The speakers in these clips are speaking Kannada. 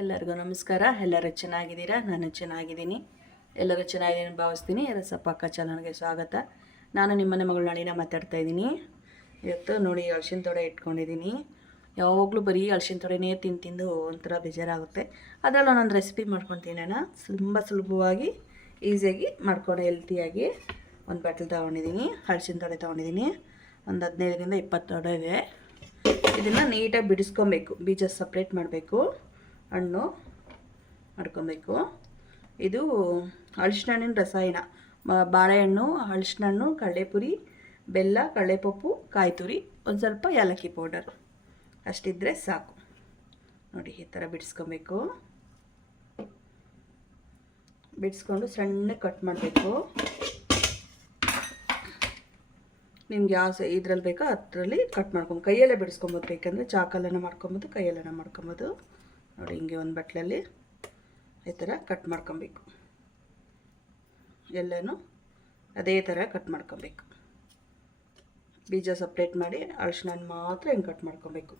ಎಲ್ಲರಿಗೂ ನಮಸ್ಕಾರ. ಎಲ್ಲರೂ ಚೆನ್ನಾಗಿದ್ದೀರಾ? ನಾನು ಚೆನ್ನಾಗಿದ್ದೀನಿ. ಎಲ್ಲರೂ ಚೆನ್ನಾಗಿದ್ದೀನಿ ಭಾವಿಸ್ತೀನಿ. ರಸಪ್ಪಾಕ ಚಾನಲ್ಗೆ ಸ್ವಾಗತ. ನಾನು ನಿಮ್ಮನೆ ಮಗಳು ನಳಿನ ಮಾತಾಡ್ತಾ ಇದ್ದೀನಿ. ಇವತ್ತು ನೋಡಿ ಅಳ್ಸಿನ ತೊಡೆ ಇಟ್ಕೊಂಡಿದ್ದೀನಿ. ಯಾವಾಗಲೂ ಬರೀ ಅಳ್ಸಿನ ತೊಡೆನೇ ತಿಂದು ಒಂಥರ ಬೇಜಾರಾಗುತ್ತೆ. ಅದರಲ್ಲಿ ಒಂದೊಂದು ರೆಸಿಪಿ ಮಾಡ್ಕೊತೀನಿ. ನಾನು ತುಂಬ ಸುಲಭವಾಗಿ ಈಸಿಯಾಗಿ ಮಾಡ್ಕೊಂಡು ಹೆಲ್ತಿಯಾಗಿ ಒಂದು ಬಟ್ಲು ತೊಗೊಂಡಿದ್ದೀನಿ. ಅಳ್ಸಿನ ತೊಡೆ ತೊಗೊಂಡಿದ್ದೀನಿ. ಒಂದು 15ರಿಂದ 20 ತೊಡೆ ಇದೆ. ಇದನ್ನು ನೀಟಾಗಿ ಬಿಡಿಸ್ಕೊಬೇಕು. ಬೀಜ ಸಪ್ರೇಟ್ ಮಾಡಬೇಕು. ಹಣ್ಣು ಮಾಡ್ಕೊಬೇಕು. ಇದು ಹಲಸಿನ ಹಣ್ಣಿನ ರಸಾಯನ. ಬಾಳೆಹಣ್ಣು, ಹಲಸಿನ ಹಣ್ಣು, ಕಡಲೆಪುರಿ, ಬೆಲ್ಲ, ಕಡಲೆಪಪ್ಪು, ಕಾಯಿ ತುರಿ, ಒಂದು ಸ್ವಲ್ಪ ಏಲಕ್ಕಿ ಪೌಡರ್ ಅಷ್ಟಿದ್ರೆ ಸಾಕು. ನೋಡಿ ಈ ಥರ ಬಿಡಿಸ್ಕೊಬೇಕು. ಬಿಡಿಸ್ಕೊಂಡು ಸಣ್ಣ ಕಟ್ ಮಾಡಬೇಕು. ನಿಮ್ಗೆ ಯಾವ ಇದ್ರಲ್ಲಿ ಬೇಕೋ ಅದರಲ್ಲಿ ಕಟ್ ಮಾಡ್ಕೊಂಡು ಕೈಯಲ್ಲೇ ಬಿಡಿಸ್ಕೊಬೋದು. ಬೇಕಂದರೆ ಚಾಕಲ್ಲನ ಮಾಡ್ಕೊಬೋದು, ಕೈಯಲ್ಲನ ಮಾಡ್ಕೊಬೋದು. ನೋಡಿ ಹಿಂಗೆ ಒಂದು ಬಟ್ಲಲ್ಲಿ ಈ ಥರ ಕಟ್ ಮಾಡ್ಕೊಬೇಕು. ಎಲ್ಲನೂ ಅದೇ ಥರ ಕಟ್ ಮಾಡ್ಕೊಬೇಕು. ಬೀಜ ಸಪ್ರೇಟ್ ಮಾಡಿ ಅರಿಶಿನ ಮಾತ್ರ ಹಿಂಗೆ ಕಟ್ ಮಾಡ್ಕೊಬೇಕು.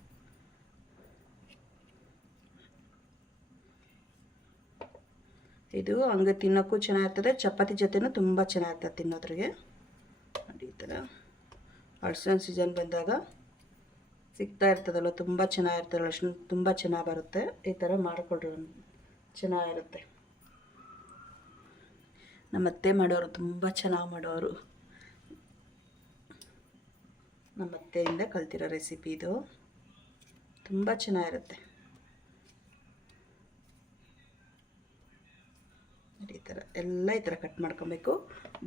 ಇದು ಹಂಗೆ ತಿನ್ನೋಕ್ಕೂ ಚೆನ್ನಾಗಿರ್ತದೆ, ಚಪಾತಿ ಜೊತೆನೂ ತುಂಬ ಚೆನ್ನಾಗಿರ್ತದೆ ತಿನ್ನೋದ್ರಿಗೆ. ನೋಡಿ ಈ ಥರ ಅರಿಶಿನ ಸೀಸನ್ ಬಂದಾಗ ಸಿಗ್ತಾ ಇರ್ತದಲ್ಲ, ತುಂಬ ಚೆನ್ನಾಗಿರ್ತದೆ. ಅರಿಶಿನ ತುಂಬ ಚೆನ್ನಾಗಿ ಬರುತ್ತೆ. ಈ ಥರ ಮಾಡಿಕೊಡ್ರಿ, ಚೆನ್ನಾಗಿರುತ್ತೆ. ನಮ್ಮ ಅತ್ತೆ ಮಾಡೋರು ತುಂಬ ಚೆನ್ನಾಗಿ ಮಾಡೋರು. ನಮ್ಮ ಅತ್ತೆಯಿಂದ ಕಲ್ತಿರೋ ರೆಸಿಪಿ ಇದು. ತುಂಬ ಚೆನ್ನಾಗಿರುತ್ತೆ. ಈ ಥರ ಎಲ್ಲ ಈ ಥರ ಕಟ್ ಮಾಡ್ಕೊಬೇಕು.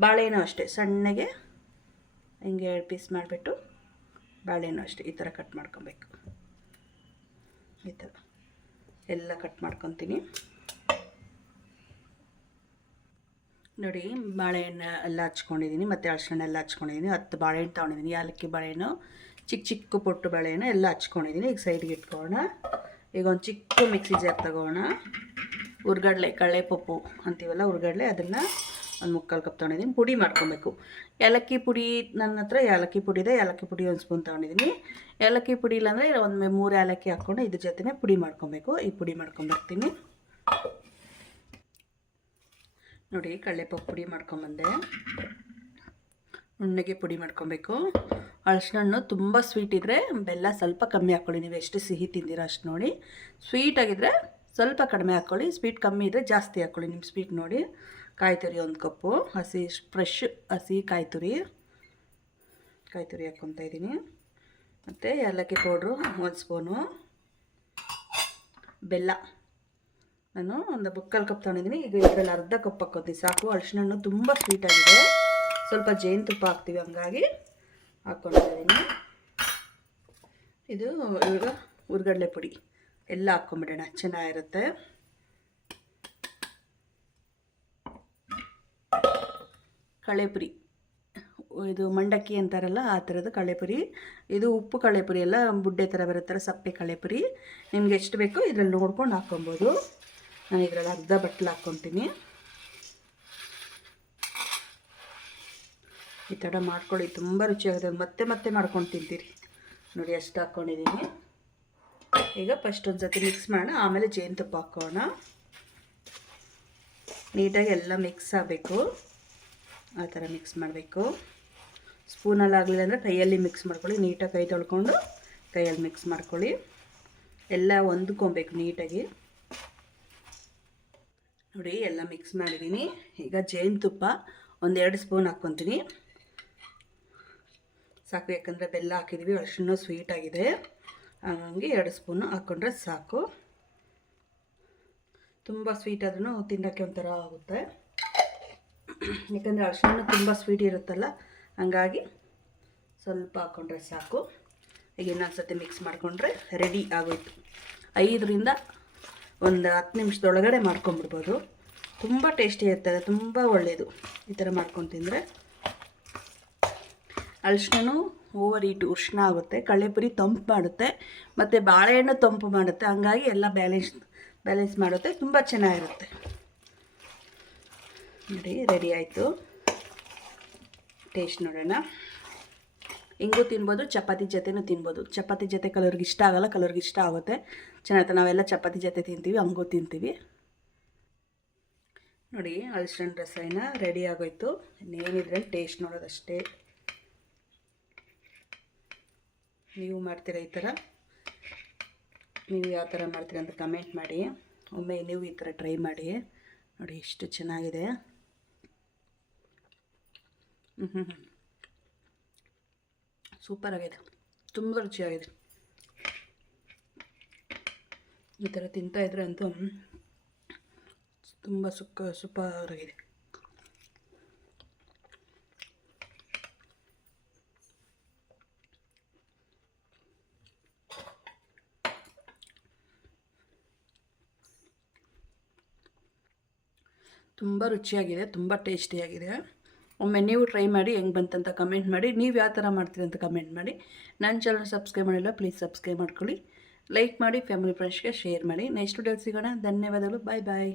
ಬಾಳೆಹಣ್ಣು ಅಷ್ಟೇ ಸಣ್ಣಗೆ ಹಿಂಗೆ 2 ಪೀಸ್ ಮಾಡಿಬಿಟ್ಟು ಬಾಳೆಹಣ್ಣು ಅಷ್ಟೇ ಈ ಥರ ಕಟ್ ಮಾಡ್ಕೊಬೇಕು. ಈ ಥರ ಎಲ್ಲ ಕಟ್ ಮಾಡ್ಕೊತೀನಿ. ನೋಡಿ ಬಾಳೆಹಣ್ಣು ಎಲ್ಲ ಹಚ್ಕೊಂಡಿದ್ದೀನಿ, ಮತ್ತು ಅರಿಶಿಣ ಎಲ್ಲ ಹಚ್ಕೊಂಡಿದ್ದೀನಿ. 10 ಬಾಳೆಹಣ್ಣು ತೊಗೊಂಡಿದ್ದೀನಿ. ಏಲಕ್ಕಿ ಬಾಳೆಹಣ್ಣು, ಚಿಕ್ಕ ಪೊಟ್ಟು ಬಾಳೆಹಣ್ಣು ಎಲ್ಲ ಹಚ್ಕೊಂಡಿದ್ದೀನಿ. ಈಗ ಸೈಡ್ಗೆ ಇಟ್ಕೊಳ್ಳೋಣ. ಈಗ ಒಂದು ಚಿಕ್ಕ ಮಿಕ್ಸಿ ಜಾರ್ ತಗೋಣ. ಹುರ್ಗಡ್ಲೆ, ಕಡಲೆಪಪ್ಪು ಅಂತೀವಲ್ಲ ಹುರ್ಗಡ್ಲೆ, ಅದನ್ನು ಒಂದು 3/4 ಕಪ್ ತೊಗೊಂಡಿದ್ದೀನಿ. ಪುಡಿ ಮಾಡ್ಕೊಬೇಕು. ಏಲಕ್ಕಿ ಪುಡಿ ನನ್ನ ಹತ್ರ ಏಲಕ್ಕಿ ಪುಡಿ ಇದೆ. ಏಲಕ್ಕಿ ಪುಡಿ 1 ಸ್ಪೂನ್ ತೊಗೊಂಡಿದ್ದೀನಿ. ಏಲಕ್ಕಿ ಪುಡಿ ಇಲ್ಲಾಂದರೆ ಒಂದು 3 ಏಲಕ್ಕಿ ಹಾಕ್ಕೊಂಡು ಇದ್ರ ಜೊತೆ ಪುಡಿ ಮಾಡ್ಕೊಬೇಕು. ಈ ಪುಡಿ ಮಾಡ್ಕೊಂಬರ್ತೀನಿ. ನೋಡಿ ಕಡಲೆಪಪ್ಪು ಪುಡಿ ಮಾಡ್ಕೊಂಬಂದೆ. ನುಣ್ಣಗೆ ಪುಡಿ ಮಾಡ್ಕೊಬೇಕು. ಅರಿಶಿನ ಹಣ್ಣು ತುಂಬ ಸ್ವೀಟ್ ಇದ್ದರೆ ಬೆಲ್ಲ ಸ್ವಲ್ಪ ಕಮ್ಮಿ ಹಾಕ್ಕೊಳ್ಳಿ. ನೀವು ಎಷ್ಟು ಸಿಹಿ ತಿಂದಿರೋ ಅಷ್ಟು ನೋಡಿ. ಸ್ವೀಟಾಗಿದ್ದರೆ ಸ್ವಲ್ಪ ಕಡಿಮೆ ಹಾಕ್ಕೊಳ್ಳಿ. ಸ್ವೀಟ್ ಕಮ್ಮಿ ಇದ್ದರೆ ಜಾಸ್ತಿ ಹಾಕ್ಕೊಳ್ಳಿ ನಿಮ್ಮ ಸ್ವೀಟ್ ನೋಡಿ. ಕಾಯಿ ತುರಿ 1 ಕಪ್ಪು, ಫ್ರೆಶ್ ಹಸಿ ಕಾಯಿ ತುರಿ ಹಾಕ್ಕೊತಾ ಇದ್ದೀನಿ. ಮತ್ತು ಏಲಕ್ಕಿ ಪೌಡ್ರು 1 ಸ್ಪೂನು, ಬೆಲ್ಲ ನಾನು ಒಂದು 3/4 ಕಪ್ ತೊಗೊಂಡಿದ್ದೀನಿ. ಈಗ ಇದರಲ್ಲಿ ಅರ್ಧ ಕಪ್ ಹಾಕ್ಕೊತೀನಿ ಸಾಕು. ಅರಿಶಿನ ಹಣ್ಣು ತುಂಬ ಸ್ವೀಟಾಗಿದೆ, ಸ್ವಲ್ಪ ಜೇನುತುಪ್ಪ ಹಾಕ್ತೀವಿ, ಹಂಗಾಗಿ ಹಾಕ್ಕೊಂಡಿದ್ದೀನಿ. ಇದು ಇವಾಗ ಹುರ್ಗಡ್ಲೆ ಪುಡಿ ಎಲ್ಲ ಹಾಕ್ಕೊಂಬಿಡೋಣ, ಚೆನ್ನಾಗಿರುತ್ತೆ. ಕಡಲೆಪುರಿ, ಇದು ಮಂಡಕ್ಕಿ ಅಂತಾರಲ್ಲ ಆ ಥರದ್ದು ಕಡಲೆಪುರಿ. ಇದು ಉಪ್ಪು ಕಡಲೆಪುರಿ ಎಲ್ಲ ಬುಡ್ಡೆ ಥರ ಬರುತ್ತಲ್ಲ, ಸಪ್ಪೆ ಕಡಲೆಪುರಿ. ನಿಮ್ಗೆ ಎಷ್ಟು ಬೇಕೋ ಇದರಲ್ಲಿ ನೋಡ್ಕೊಂಡು ಹಾಕ್ಕೊಬೋದು. ನಾನು ಇದರಲ್ಲಿ ಅರ್ಧ ಬಟ್ಲು ಹಾಕ್ಕೊತೀನಿ. ಈ ಥರ ಮಾಡ್ಕೊಳ್ಳಿ, ತುಂಬ ರುಚಿಯಾಗುತ್ತೆ. ಮತ್ತೆ ಮಾಡ್ಕೊಂಡು ತಿಂತೀರಿ. ನೋಡಿ ಅಷ್ಟು ಹಾಕ್ಕೊಂಡಿದ್ದೀನಿ. ಈಗ ಫಸ್ಟ್ ಒಂದು ಸತಿ ಮಿಕ್ಸ್ ಮಾಡೋಣ, ಆಮೇಲೆ ಜೇನುತುಪ್ಪ ಹಾಕೋಣ. ನೀಟಾಗಿ ಎಲ್ಲ ಮಿಕ್ಸ್ ಆಗಬೇಕು. ಆ ಥರ ಮಿಕ್ಸ್ ಮಾಡಬೇಕು. ಸ್ಪೂನಲ್ಲಿ ಆಗಲಿಲ್ಲ ಅಂದರೆ ಕೈಯಲ್ಲಿ ಮಿಕ್ಸ್ ಮಾಡ್ಕೊಳ್ಳಿ. ನೀಟಾಗಿ ಕೈ ತೊಳ್ಕೊಂಡು ಕೈಯಲ್ಲಿ ಮಿಕ್ಸ್ ಮಾಡ್ಕೊಳ್ಳಿ. ಎಲ್ಲ ಹೊಂದ್ಕೊಬೇಕು ನೀಟಾಗಿ. ನೋಡಿ ಎಲ್ಲ ಮಿಕ್ಸ್ ಮಾಡಿದ್ದೀನಿ. ಈಗ ಜೇನುತುಪ್ಪ 1-2 ಸ್ಪೂನ್ ಹಾಕ್ಕೊತೀನಿ ಸಾಕು. ಯಾಕಂದರೆ ಬೆಲ್ಲ ಹಾಕಿದ್ದೀವಿ, ಅರಿಶಿನ ಸ್ವೀಟ್ ಆಗಿದೆ, ಹಾಗಾಗಿ 2 ಸ್ಪೂನು ಹಾಕ್ಕೊಂಡ್ರೆ ಸಾಕು. ತುಂಬ ಸ್ವೀಟ್ ಆದ್ರೂ ತಿನ್ನೋಕ್ಕೆ ಒಂಥರ ಆಗುತ್ತೆ. ಯಾಕಂದರೆ ಅರಿಶಿನ ತುಂಬ ಸ್ವೀಟ್ ಇರುತ್ತಲ್ಲ, ಹಂಗಾಗಿ ಸ್ವಲ್ಪ ಹಾಕ್ಕೊಂಡ್ರೆ ಸಾಕು. ಈಗ ಇನ್ನೊಂದು ಸತಿ ಮಿಕ್ಸ್ ಮಾಡಿಕೊಂಡ್ರೆ ರೆಡಿ ಆಗೋಯ್ತು. 5ರಿಂದ ಒಂದು 10 ನಿಮಿಷದೊಳಗಡೆ ಮಾಡ್ಕೊಂಬಿಡ್ಬೋದು. ತುಂಬ ಟೇಸ್ಟಿ ಇರ್ತದೆ, ತುಂಬ ಒಳ್ಳೆಯದು ಈ ಥರ ಮಾಡ್ಕೊಂಡು ತಿಂದರೆ. ಅರಿಶಿನ ಓವರ್ ಹೀಟು ಉಷ್ಣ ಆಗುತ್ತೆ, ಕಡಲೆಪುರಿ ತಂಪು ಮಾಡುತ್ತೆ, ಮತ್ತು ಬಾಳೆಹಣ್ಣು ತಂಪು ಮಾಡುತ್ತೆ. ಹಂಗಾಗಿ ಎಲ್ಲ ಬ್ಯಾಲೆನ್ಸ್ ಮಾಡುತ್ತೆ, ತುಂಬ ಚೆನ್ನಾಗಿರುತ್ತೆ. ನೋಡಿ ರೆಡಿ ಆಯಿತು. ಟೇಸ್ಟ್ ನೋಡೋಣ. ಹಿಂಗೂ ತಿನ್ಬೋದು, ಚಪಾತಿ ಜೊತೆನೂ ತಿನ್ಬೋದು. ಚಪಾತಿ ಜೊತೆ ಕಲರ್ಗೆ ಇಷ್ಟ ಆಗಲ್ಲ, ಕಲರ್ಗೆ ಇಷ್ಟ ಆಗುತ್ತೆ. ಚೆನ್ನಾಗಿ ನಾವೆಲ್ಲ ಚಪಾತಿ ಜೊತೆ ತಿಂತೀವಿ, ಹಂಗೂ ತಿಂತೀವಿ. ನೋಡಿ ಹಲಸಿನ ರಸಾಯನ ರೆಡಿ ಆಗೋಯ್ತು. ಇನ್ನೇನಿದ್ರೆ ಟೇಸ್ಟ್ ನೋಡೋದಷ್ಟೇ. ನೀವು ಮಾಡ್ತೀರಾ ಈ ಥರ? ನೀವು ಯಾವ ಥರ ಮಾಡ್ತೀರಾ ಅಂತ ಕಮೆಂಟ್ ಮಾಡಿ. ಒಮ್ಮೆ ನೀವು ಈ ಥರ ಟ್ರೈ ಮಾಡಿ. ನೋಡಿ ಎಷ್ಟು ಚೆನ್ನಾಗಿದೆ. ಸೂಪರಾಗಿದೆ, ತುಂಬ ರುಚಿಯಾಗಿದೆ. ಈ ಥರ ತಿಂತಾಯಿದ್ರೆ ಅಂತೂ ತುಂಬ ಸೂಪರಾಗಿದೆ. ತುಂಬ ರುಚಿಯಾಗಿದೆ, ತುಂಬ ಟೇಸ್ಟಿಯಾಗಿದೆ. ಒಮ್ಮೆ ನೀವು ಟ್ರೈ ಮಾಡಿ, ಹೆಂಗೆ ಬಂತಂತ ಕಮೆಂಟ್ ಮಾಡಿ. ನೀವು ಯಾವ ಥರ ಮಾಡ್ತೀರಿ ಅಂತ ಕಮೆಂಟ್ ಮಾಡಿ. ನನ್ನ ಚಾನಲ್ ಸಬ್ಸ್ಕ್ರೈಬ್ ಮಾಡಿಲ್ಲ, ಪ್ಲೀಸ್ ಸಬ್ಸ್ಕ್ರೈಬ್ ಮಾಡ್ಕೊಳ್ಳಿ. ಲೈಕ್ ಮಾಡಿ, ಫ್ಯಾಮಿಲಿ ಫ್ರೆಂಡ್ಸ್ಗೆ ಶೇರ್ ಮಾಡಿ. ನೆಕ್ಸ್ಟ್ ವಿಡಿಯೋ ಸಿಗೋಣ. ಧನ್ಯವಾದಗಳು. ಬಾಯ್ ಬಾಯ್.